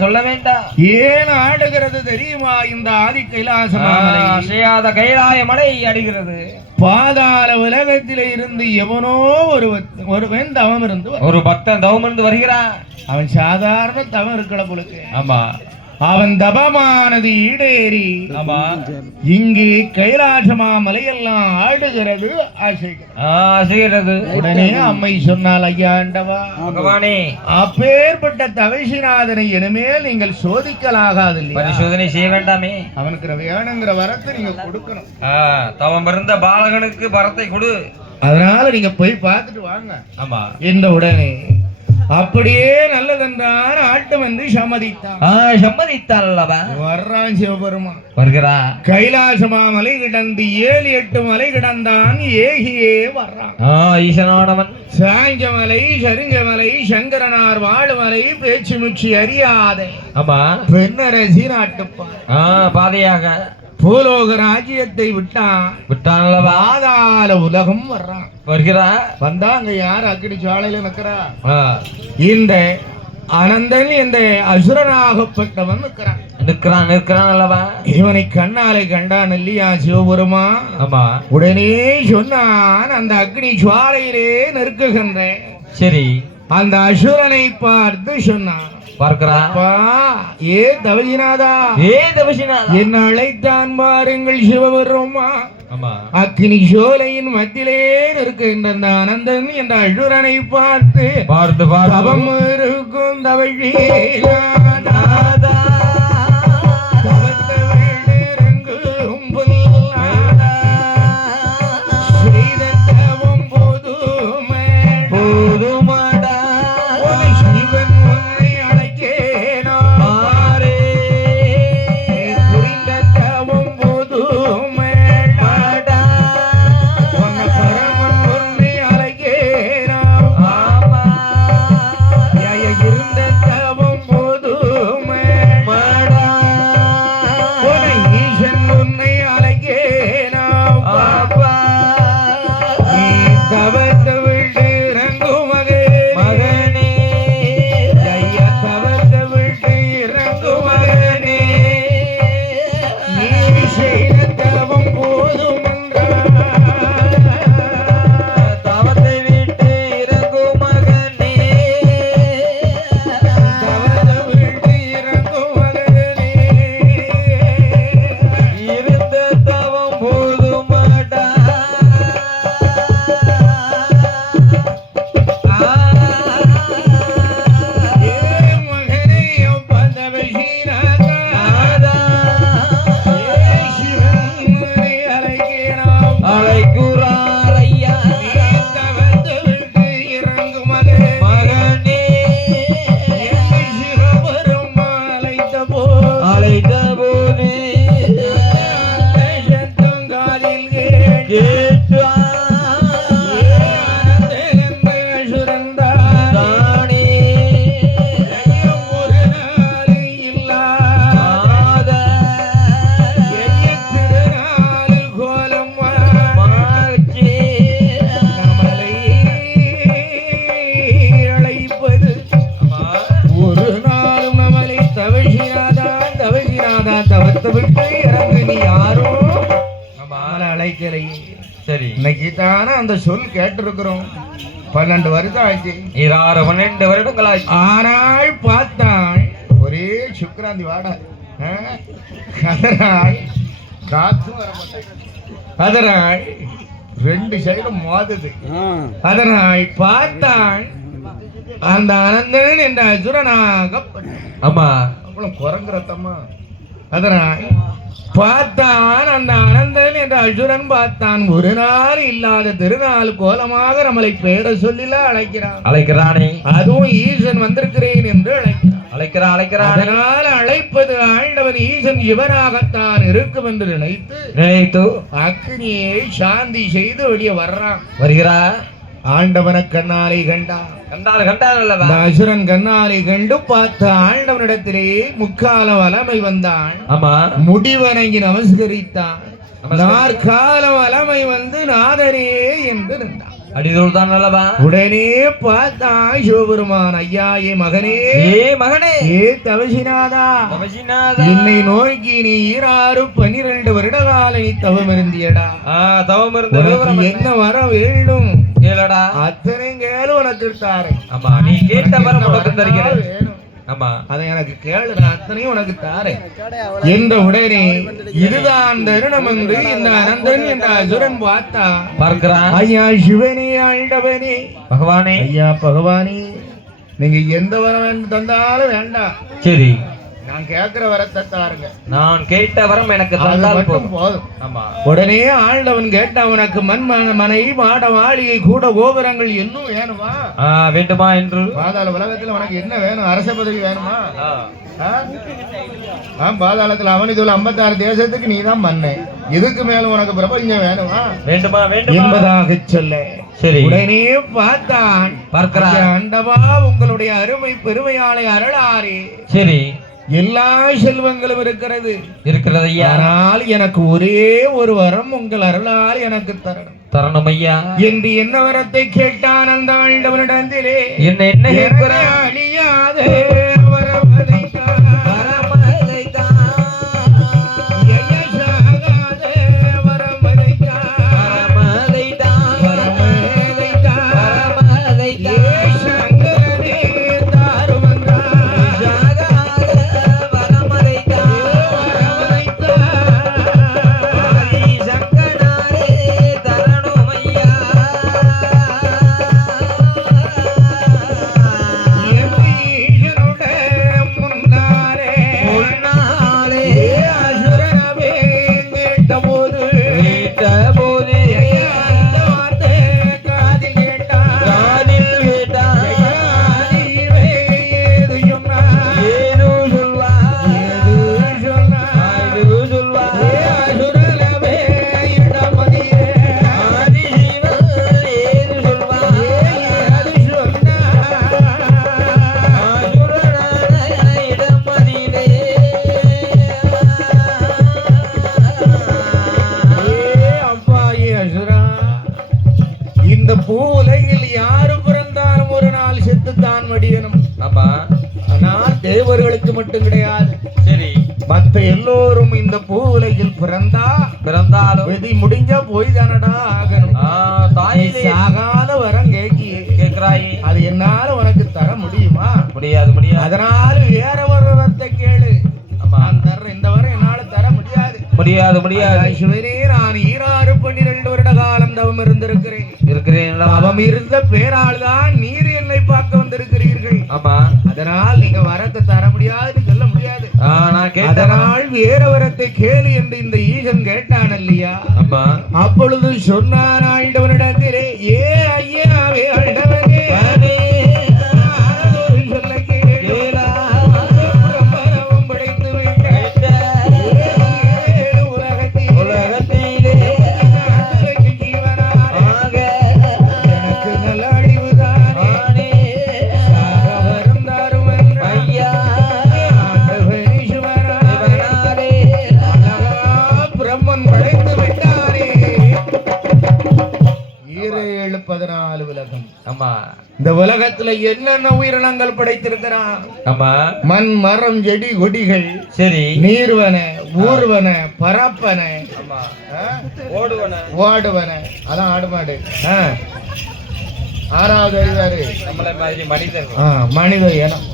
சொல்ல வேண்டாம் ஏன் ஆடுகிறது தெரியுமா? இந்த ஆதி கைலாசமாமலை அசையாத கைலாய மலை அடிக்கிறது. பாதாள உலகத்திலே இருந்து எவனோ ஒருவன் தவம் இருந்து ஒரு பக்தன் தவம் இருந்து வருகிறான். அவன் சாதாரண தவம் இருக்கல பொழுது. ஆமா, அவன் தபமானது ஈடேறி இங்கு கைலாசமாமலை எல்லாம் ஆடுகிறது, ஆசைகிறது. உடனே அம்மை சொன்னால், ஐயா ஆண்டவா பகவானே, அப்பேற்பட்ட தவசிநாதனை இனிமேல் நீங்கள் சோதிக்கலாகாது, பரிசோதனை செய்ய வேண்டாமே. அவனுக்கு வேணுங்கிற வரத்தை நீங்க கொடுக்கணும். தவம் இருந்த பாலகனுக்கு வரத்தை கொடு. அதனால நீங்க போய் பார்த்துட்டு வாங்க. ஆமா, இந்த உடனே அப்படியே நல்லதென்றான் ஆட்டம் என்று சம்மதித்தான். வர்றான் சிவபெருமான், வருகிறான். கைலாசமா மலை கிடந்து 7-8 மலை கிடந்தான், ஏகியே வர்றான். ஈசனானவன் சாஞ்சமலை, சருங்கமலை, சங்கரனார் வாழுமலை, பேச்சு முச்சி அறியாத பெண்ணரசி நாட்டுப்பா பாதையாக பூலோக ராஜ்யத்தை விட்டான். பாதாள உலகம் வருகிறான். வந்தா அங்க யார் அக்கடி ஜுவாலையில நிக்கிறா? இந்த அனந்தன் இந்த அசுரனாகப்பட்டவன் நிற்கிறான் அல்லவா? இவனை கண்ணாலை கண்டான் இல்லையா சிவபெருமா? உடனே சொன்னான், அந்த அக்னி ஜுவாலையிலே நிற்குகின்றேன். சரி, அந்த அசுரனை பார்த்து சொன்னான், என்ன அழைத்தான் பாருங்கள் சிவபெருமா. அக்னி சோலையின் மத்தியிலே இருக்கின்ற அந்த அனந்தன் என்ற அசுரனை பார்த்து தவம் இருக்கும் தவழி அந்த சொல் கேட்டிருக்கிறோம். 12 வருடம் ஆச்சு, 12 வருடங்கள் ஆச்சு. ஆனால் பார்த்தான் ஒரே சுக்கிராந்தி வாடா. அதனால் 2 சைடும் மோதுது. அதனால் பார்த்தான் அந்த அனந்தன் என்ற அசுரனாக குரங்குறத்தம்மா. அதனால் பார்த்தான் அந்த அனந்தன் என்ற அசுரன் பார்த்தான், ஒரு நாள் இல்லாத திருநாள் கோலமாக நம்மளை பேர சொல்லில அழைக்கிறானே. அதுவும் ஈசன் வந்திருக்கிறேன் என்று அழைக்கிறான். அதனால் அழைப்பது ஆண்டவன் ஈசன் இவனாகத்தான் இருக்கும் என்று நினைத்து அக்னியை சாந்தி செய்து வெளியே வருகிறான். ஆண்டவன கண்ணாலை கண்டான். அசுரன் கண்ணாலை கண்டு பார்த்த ஆண்டவனிடத்திலே முக்கால வலமை வந்தான். முடிவணங்கி நமஸ்கரித்தான். நாற்கால வலமை வந்து நாதரே என்று நின்றான். அடிதோல் தான் அல்லவா. உடனே பார்த்தான் சிவபெருமான், ஐயா ஏ மகனே, ஏ மகனே, ஏ தவசிநாதா, தவசிநாதா, என்னை நோக்கி நீ 12 வருட கால நீ தவம் இருந்தியடா. தவம் இருந்த உனக்கு என்ன வர வேண்டும் கேளடா. அத்தனை கேளு உனக்கு தாரேன். ஆமா, நீ கேட்ட வரம் உனக்கு தருகிறேன். வேணும். ஆமா, அதை எனக்கு கேளு, நான் அத்தனையும் உனக்கு தாரேன் என்ற உடனே இதுதான் தருணம் என்று இந்த அனந்தன் என்ற அசுரன் பார்த்தா பார்க்கிறான். ஐயா சிவனே, ஆண்டவனே, பகவானே, ஐயா பகவானே, நீங்க எந்த வரம் தந்தாலும் வேண்டாம், சரி நான் கேட்கிற வரத்தை தாருங்க, நான் கேட்ட வரம் எனக்கு அது தந்தால் மட்டும் போதும். போதும். ஆமா, உடனே ஆண்டவன் கேட்ட உனக்கு மனை மாட மாளிகை கூட கோபுரங்கள் இன்னும் வேணுமா? வேண்டுமா என்று. பாதாள உலகத்துல உனக்கு என்ன வேணும்? அரச பதவி வேணுமா? பாதாளத்துல அவனிதுள்ள 56 தேசத்துக்கு நீதான் மன்னை, இதுக்கு மேல உனக்கு பிரபஞ்சம் வேணுமா? வேண்டுமா வேண்டுமா என்பதாக சொல்ல சரி உடனே பார்த்தான். பார்க்கிறான். ஆண்டவா, உங்களுடைய அருமை பெருமையாளை அருளாரே, சரி எல்லா செல்வங்களும் இருக்கிறது இருக்கிறது ஐயா. ஆனால் எனக்கு ஒரே ஒரு வரம் உங்கள் அருளால் எனக்கு தரணும் ஐயா என்று என்ன வரத்தை கேட்டான் அந்த ஆண்டவனிடத்திலே. என்ன கேட்கிறான்? அழியாத வரமதை பூவுலகில் யாரு பிறந்தாலும் ஒரு நாள் செத்துத்தான் மடியணும். ஆமா, ஆனால் தேவர்களுக்கு மட்டும் கிடையாது. சரி, மற்ற எல்லோரும் இந்த பூவுலகில் பிறந்தாலும் விதி முடிஞ்சா போய் தானடா ஆகணும். தாய் ஆகாத வரம் கேட்கிறாய், அது என்னால உனக்கு தர முடியுமா? முடியாது முடியாது. அதனால வேற வரத்தை கேளு. நான் தர்ற இந்த வரம் என்னால தர முடியாது. முடியாது முடியாது. சிவனே, நான் 12 வருட காலம் தவம் இருந்திருக்கிறேன். தவம் இருந்த பேரால் தான் நீர் என்னை பார்க்க வந்திருக்கிறீர்கள். ஆமா, அதனால் நீங்க வரத்தை தர முடியாது, சொல்ல முடியாது. அதனால் வேற வரத்தை கேளு என்று இந்த ஈசன் கேட்டான் இல்லையா? ஆமா, அப்பொழுது சொன்னான் ஆண்டவனிடத்திலே, ஏ ஐயாவே ஆண்டவனே, சொல்ல கேளு, பிரம்மரவம் படைத்து விட்ட உலகத்திலே ஜீவனாக எனக்கு நல்ல அழிவுதானே சாகவரம் தாரும் ஐயா ஆண்டவனே பிரம்மன் படைத்து விட்டாரே. 14 உலகம். ஆமா, இந்த உலகத்துல என்னென்ன உயிரினங்கள் படைத்திருக்கிறான்? ஆமா, மண், மரம், செடி, கொடிகள், சரி, நீர்வன, ஊர்வன, பரப்பன, ஓடுவன, அதான் ஆடு மாடு. 6வது அறிவாரு நம்மள மாதிரி மனிதர், மனித இனம்.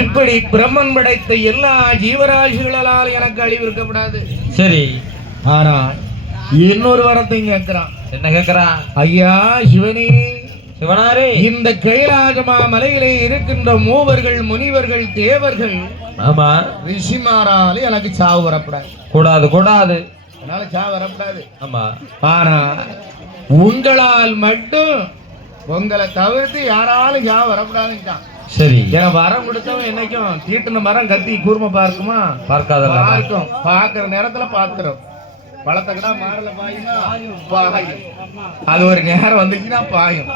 இப்படி பிரம்மன் படைத்த எல்லா ஜீவராசிகளால் எனக்கு அழிவு இருக்கக்கூடாது. சரி, ஆனா இன்னொரு வரத்தையும் கேட்கிறான். என்ன கேட்கிறான்? ஐயா சிவனே, சிவனாரே, இந்த கைலாசமா மலையிலே இருக்கின்ற மூவர்கள், முனிவர்கள், தேவர்கள், ஆமா, ரிஷிமாராலே எனக்கு சாவு வரக்கூடாது. கூடாது கூடாது, அதனால சாவு வரக்கூடாது. ஆமா, ஆனா உங்களால் மட்டும், உங்களை தவிர்த்து யாராலும் சாவு வரக்கூடாதுன்னு. சரி, ஏன்னா வரம் கொடுத்தவன் என்னைக்கும் தீட்டுன மரம் கத்தி கூர்ம பார்க்குமா? பார்க்காத பார்க்கும். பார்க்கிற நேரத்துல பாத்துரும். பழத்தக்கடா மாடல பாயுமா? பாயும். அது ஒரு நேரம் வந்துச்சுன்னா பாயும்.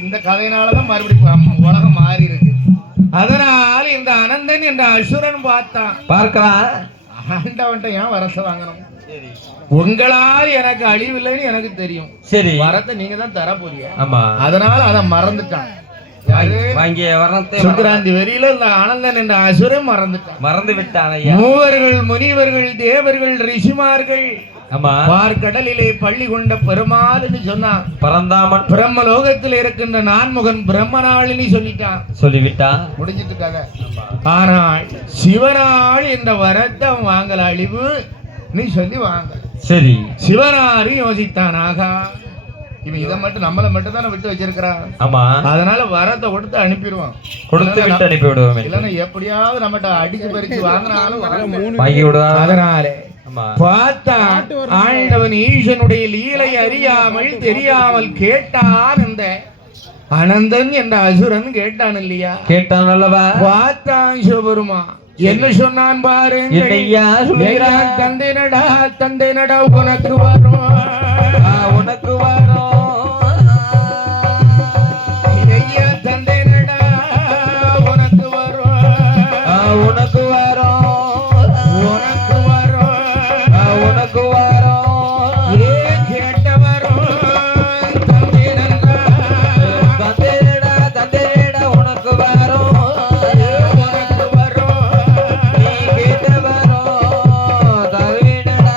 இந்த கதையினாலதான் மறுபடியும் உலகம் மாறி இருக்கு. அதனால் இந்த அனந்தன் என்ற அசுரன் பார்த்தான். பார்க்கலாம். ஆண்டவன்ட்ட ஏன் வரத்தை வாங்கணும்? உங்களால் எனக்கு அழிவில்லைன்னு எனக்கு தெரியும். சரி, வரத்தை நீங்க தான் தர போறீங்க. ஆமா, அதனால அதை மறந்துட்டான். வாங்கிய வரத்தை சுக்கிராந்தி வெறியில இந்த ஆனந்தன் என்ற அசுரன் மறந்துட்டான். மறந்து விட்டான் ஐயா. மூவர்கள், முனிவர்கள், தேவர்கள், ரிஷிமார்கள் ஆமா, பார்க்கடலிலே பள்ளி கொண்ட பெருமாள்னு சொன்னான். பரந்தாமன் பிரம்மலோகத்தில் இருக்கின்ற நான்முகன் பிரம்மனாளினி சொல்லிட்டான், சொல்லிவிட்டான். முடிஞ்சிட்டு கதை. ஆனால் சிவனாள் என்ற வரத்தை அவன் வாங்கல, அழிவு நீ சொல்லி வாங்க. சரி, சிவனாரு யோசித்தான், ஆகா இவன் இதை மட்டும் நம்மளை மட்டும் தானே விட்டு வச்சிருக்கிறான். ஆமா, அதனால வரத்தை கொடுத்து அனுப்பிடுவான். கொடுத்து விட்டு அனுப்பி விடுவோம். இல்லன்னா எப்படியாவது நம்மகிட்ட அடிச்சு பறிச்சு வாங்கினாலும் வாங்கி விடுவான். அதனால பார்த்தா ஆண்டவன் ஈசனுடைய லீலை அறியாமல் தெரியாமல் கேட்டான். இந்த அனந்தன் என்ற அசுரன் கேட்டான் இல்லையா? கேட்டான் அல்லவா? பார்த்தான் சிவபெருமா, என்ன சொன்னான் பாரு. தந்தை நடா உனக்கு வரும், உனக்கு வரும். தந்தை நடா உனக்கு வரும், உனக்கு வரும், உனக்கு வரும், உனக்கு வரும். ஏ கேட்ட வரும் தந்தை நடா, தந்தை நடா, தந்தை நடா உனக்கு வரும், உனக்கு வரும். நீ கேட்ட வரும் தவிடடா.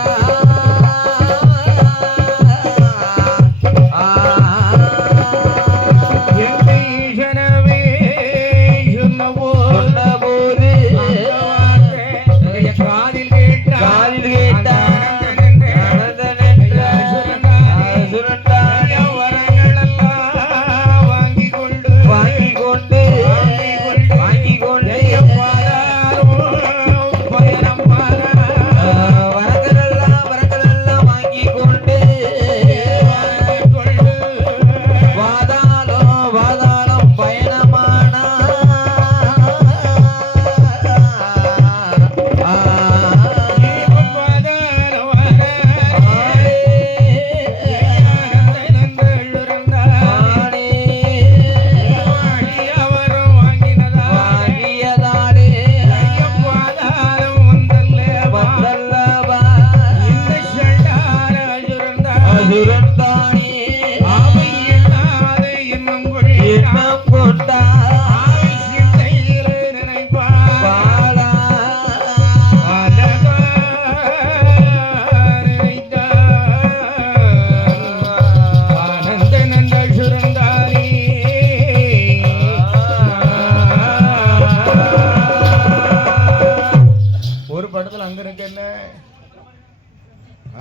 ஒரு படத்துல அங்க இருக்க என்ன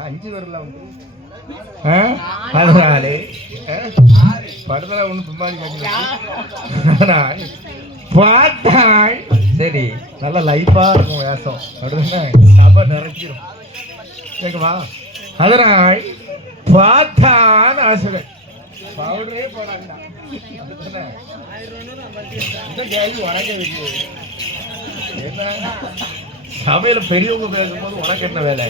5 வரல அதனாலே படத்துல ஒண்ணு பிம்பாடி பார்த்தாள். சரி, நல்ல லைஃபா இருக்கும் வேஷம், அப்படின்னா சபை நிறைச்சிரும் கேக்குமா? அதனால் பார்த்தான் அசுரன். பவுடரே போடாண்டா, கேள்வி உனக்க வைக்க என்ன? சபையில பெரியவங்க பேசும்போது உனக்கு என்ன வேலை?